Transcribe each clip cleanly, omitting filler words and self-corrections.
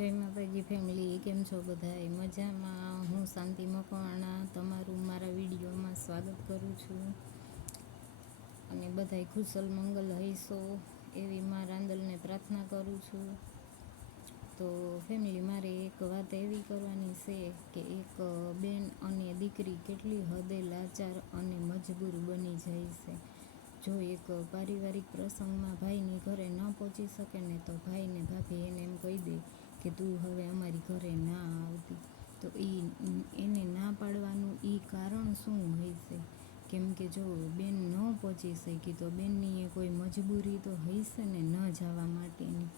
જય માતાજી ફેમિલી, કેમ છો બધાય? મજામાં? હું શાંતિ મકવાણા તમારું મારા વિડીયોમાં સ્વાગત કરું છું અને બધાય ખુશલ મંગલ હૈસો એવી મા રાંદલને પ્રાર્થના કરું છું. તો ફેમિલી, મારે એક વાત એવી કરવાની છે કે એક બેન અને દીકરી કેટલી હદે લાચાર અને મજબૂર બની જાય છે. જો એક પારિવારિક પ્રસંગમાં ભાઈની ઘરે ન પહોંચી શકે ને તો ભાઈને ભાભી એને એમ કહી દે કે તું હવે અમારી ઘરે ના આવતી. તો એને ના પાડવાનું કારણ શું હોય છે? કેમ કે જો બેન ન પહોંચી શકી તો બેનની કોઈ મજબૂરી તો હશે ને ન જવા માટેની.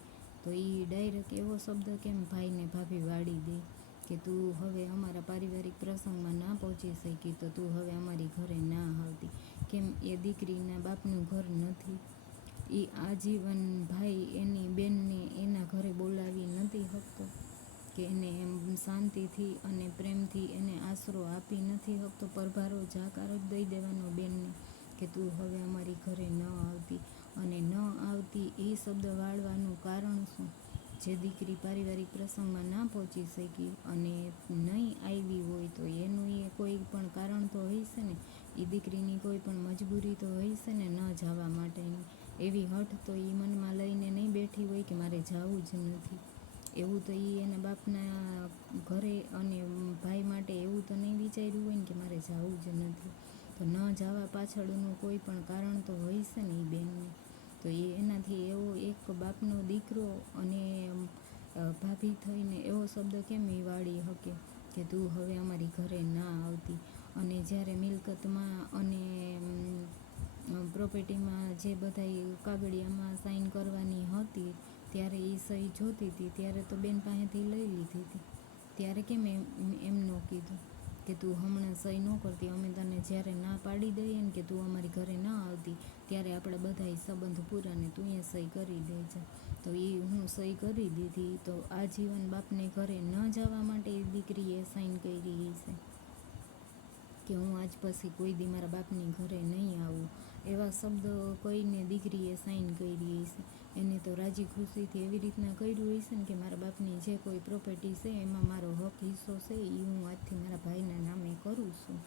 તો ડાયરેક્ટ એવો શબ્દ કેમ ભાઈને ભાભી વાળી દે કે તું હવે અમારા પારિવારિક પ્રસંગમાં ના પહોંચી શકી તો તું હવે અમારી ઘરે ના આવતી. કેમ એ દીકરીના બાપનું ઘર નથી? એ આજીવન ભાઈ એની બેનને એના ઘરે બોલાવી નથી શકતો કે એને એમ શાંતિથી અને પ્રેમથી એને આશરો આપી નથી શકતો? પરભારો જાકાર જ દઈ દેવાનો બેનને કે તું હવે અમારી ઘરે ન આવતી. અને ન આવતી એ શબ્દ વાળવાનું કારણ શું? જે દીકરી પારિવારિક પ્રસંગમાં ના પહોંચી શકી અને નહીં આવી હોય તો એનું એ કોઈ પણ કારણ તો હશે ને. એ દીકરીની કોઈ પણ મજબૂરી તો હશે ને ન જવા માટેની. એવી હઠ તો એ મનમાં લઈને નહીં બેઠી હોય કે મારે જવું જ નથી. એવું તો એના બાપના ઘરે અને ભાઈ માટે એવું તો નહીં વિચાર્યું હોય ને કે મારે જવું જ નથી. તો ન જવા પાછળનું કોઈ પણ કારણ તો હશે ને એ બેનને. તો એનાથી એવો એક બાપનો દીકરો અને ભાભી થઈને એવો શબ્દ કેમ વાળી શકે કે તું હવે અમારી ઘરે ના આવતી. અને જ્યારે મિલકતમાં અને પ્રોપર્ટીમાં જે બધાય કાગળિયામાં સાઈન કરવાની હતી ત્યારે એ સહી જોતી હતી ત્યારે તો બેન પાસેથી લઈ લીધી હતી. ત્યારે કેમ એમ ન કીધું કે તું હમણાં સહી ન કરતી? અમે તને જ્યારે ના પાડી દઈએ ને કે તું અમારી ઘરે ના આવતી ત્યારે આપણે બધાય સંબંધ પૂરાને તું એ સહી કરી દેજે. તો એ હું સહી કરી દીધી. તો આજીવન બાપને ઘરે ન જવા માટે એ દીકરીએ સાઈન કરી છે કે હું આજ પછી કોઈ દી મારા બાપની ઘરે નહીં આવું. એવા શબ્દ કહીને દીકરીએ સાઈન કરી છે. એને તો રાજી ખુશીથી એવી રીતના કર્યું હશે ને કે મારા બાપની જે કોઈ પ્રોપર્ટી છે એમાં મારો હક હિસ્સો છે એ હું આજથી મારા ભાઈના નામે કરું છું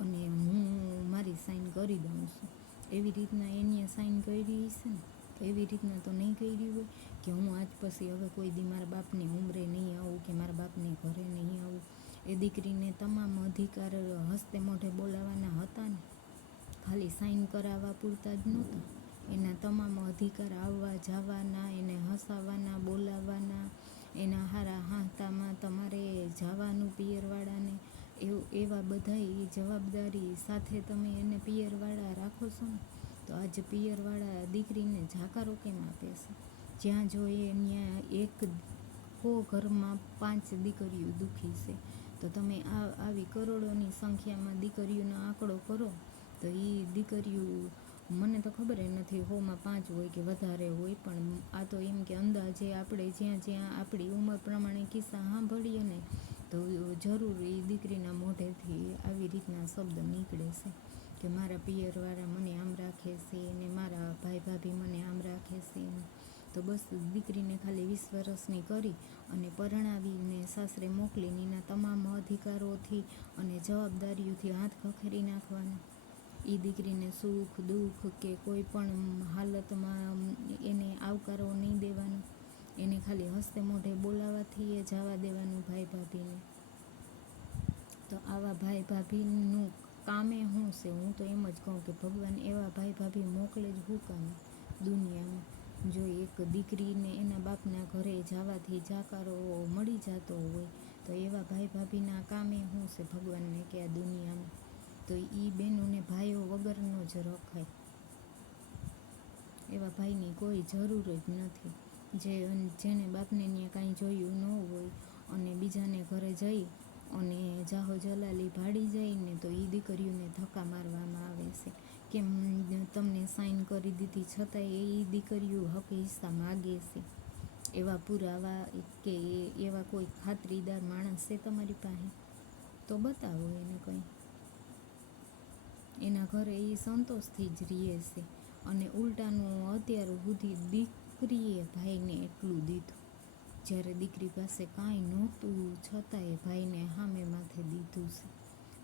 અને હું મારી સાઈન કરી દઉં છું. એવી રીતના એને સાઈન કરી હશે ને. તો એવી રીતના તો નહીં કરી હોય કે હું આજ પછી હવે કોઈ દી મારા બાપની ઉંમરે નહીં આવું કે મારા બાપને ઘરે નહીં આવું. એ દીકરીને તમામ અધિકાર હસ્તે મોઢે બોલાવવાના હતા ને, ખાલી સાઈન કરાવવા પૂરતા જ નહોતા. એના તમામ અધિકાર આવવા જવાના, એને હસાવવાના, બોલાવવાના, એના હારા હાંતામાં તમારે જવાનું પિયરવાળાને. એવા બધાય જવાબદારી સાથે તમે એને પિયરવાળા રાખો છો ને. તો આજે પિયરવાળા દીકરીને જાકારો કેમ આપે છે? જ્યાં જોઈએ ત્યાં એક ઘરમાં 5 દીકરીઓ દુઃખી છે. તો તમે આવી કરોડોની સંખ્યામાં દીકરીઓનો આંકડો કરો તો એ દીકરીઓ, મને તો ખબર નથી 100માં 5 હોય કે વધારે હોય, પણ આ તો એમ કે અંદાજે આપણે જ્યાં જ્યાં આપણી ઉંમર પ્રમાણે કિસ્સા સાંભળીએ ને તો જરૂર એ દીકરીના મોઢેથી આવી રીતના શબ્દ નીકળે છે કે મારા પિયરવાળા મને આમ રાખે છે ને મારા ભાઈ ભાભી મને આમ રાખે છે. તો બસ દીકરીને ખાલી 20 વર્ષની કરી અને પરણાવીને સાસરે મોકલીને એના તમામ અધિકારોથી અને જવાબદારીઓથી હાથ ખખેરી નાખવાના. એ દીકરીને સુખ દુઃખ કે કોઈ પણ હાલતમાં એને આવકારો નહીં દેવાનો. એને ખાલી હસ્તે મોઢે બોલાવવાથી એ જવા દેવાનું ભાઈ ભાભીને. તો આવા ભાઈ ભાભીનું કામે શું છે? હું તો એમ જ કહું કે ભગવાન એવા ભાઈ ભાભી મોકલે જ શું કામે દુનિયામાં. જો એક દીકરીને એના બાપના ઘરે જવાથી જાકારો મળી જતો હોય તો એવા ભાઈ ભાભીના કામે શું છે ભગવાનને કે આ દુનિયામાં. તો એ બહેનોને ભાઈઓ વગરનો જ રખાય. એવા ભાઈની કોઈ જરૂર જ નથી. જેણે બાપને ત્યાં કાંઈ જોયું ન હોય અને બીજાને ઘરે જઈ અને જાહો જલાલી ભાડી જાય ને તો એ દીકરીઓને ધક્કા મારવામાં આવે છે. કેમ તમને સાઈન કરી દીધી છતાંય એ દીકરીઓ હક હિસ્સા માગે છે? એવા પુરાવા કે એવા કોઈ ખાતરીદાર માણસ છે તમારી પાસે? તો બતાવો એને કંઈ. એના ઘરે એ સંતોષથી જ રહે છે. અને ઉલટાનું અત્યાર સુધી દીકરીએ ભાઈને એટલું દીધું જ્યારે દીકરી પાસે કાંઈ નહોતું છતાંય ભાઈને સામે માથે દીધું છે.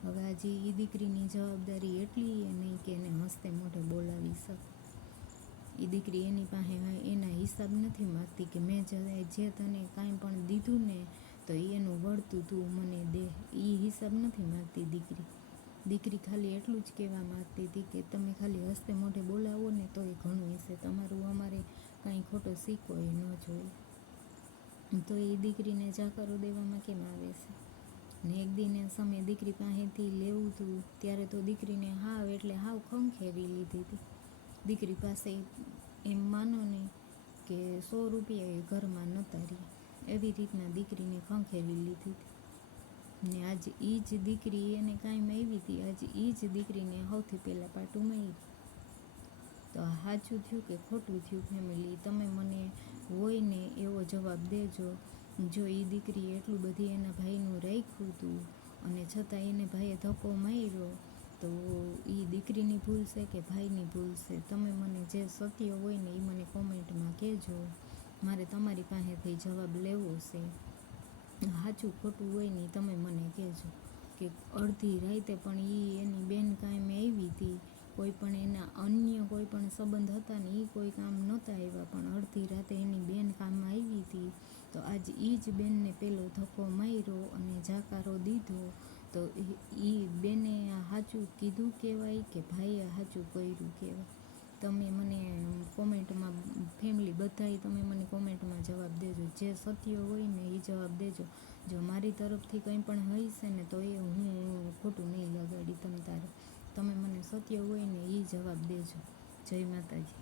હવે આજે એ દીકરીની જવાબદારી એટલી એ નહીં કે એને હસતે મોઢે બોલાવી શકે. એ દીકરી એની પાસે એના હિસાબ નથી માગતી કે મેં જે તને કાંઈ પણ દીધું ને તો એનું વળતું તું મને દે. એ હિસાબ નથી માગતી દીકરી ખાલી એટલું જ કહેવા માગતી હતી કે તમે ખાલી હસતે મોઢે બોલાવો ને તો એ ઘણું હશે, તમારું અમારે કાંઈ ખોટો સિક્કો એ ન જોઈએ. તો એ દીકરીને જાકારો દેવામાં કેમ આવે છે? ને એક દિને સમય દીકરી પાસેથી લેવું હતું ત્યારે તો દીકરીને હાવ એટલે હાવ ખંખેરી લીધી હતી. દીકરી પાસે એમ માનો ને કે 100 રૂપિયા એ ઘરમાં નહોતા રહ્યા, એવી રીતના દીકરીને ખંખેરી લીધી હતી. ને આજ એ જ દીકરી એને કાંઈ આવી હતી, આજે એ જ દીકરીને સૌથી પહેલાં પાટું મારી. તો સાચું થયું કે ખોટું થયું ફેમિલી, તમે મને હોય ને એવો જવાબ દેજો. જો એ દીકરી એટલું બધી એના ભાઈનું રાખ્યું હતું અને છતાં એને ભાઈએ ધક્કો માર્યો, તો એ દીકરીની ભૂલ છે કે ભાઈની ભૂલ છે? તમે મને જે સત્ય હોય ને એ મને કોમેન્ટમાં કહેજો. મારે તમારી પાસેથી જવાબ લેવો છે. સાચું ખોટું હોય ને તમે મને કહેજો. કે અડધી રાતે પણ એની બેન કાંઈ આવી હતી, કોઈ પણ એના અન્ય કોઈ પણ સંબંધ હતા ને એ કોઈ કામ નહોતા આવ્યા, પણ અડધી રાતે એની બેન કામમાં આવી હતી. તો આજ એ જ બેનને પેલો ધક્કો માર્યો અને જાકારો દીધો, તો એ બેને આ સાચું કીધું કહેવાય કે ભાઈએ સાચું કર્યું કહેવાય? તમે મને કોમેન્ટમાં ફેમિલી બધાય તમે મને કોમેન્ટમાં જવાબ દેજો. જે સત્ય હોય ને એ જવાબ દેજો. જો મારી તરફથી કંઈ પણ હશે ને તો એ હું ખોટું નહીં લગાડી તમે મને સત્ય હોય ને એ જવાબ દેજો. જય માતાજી.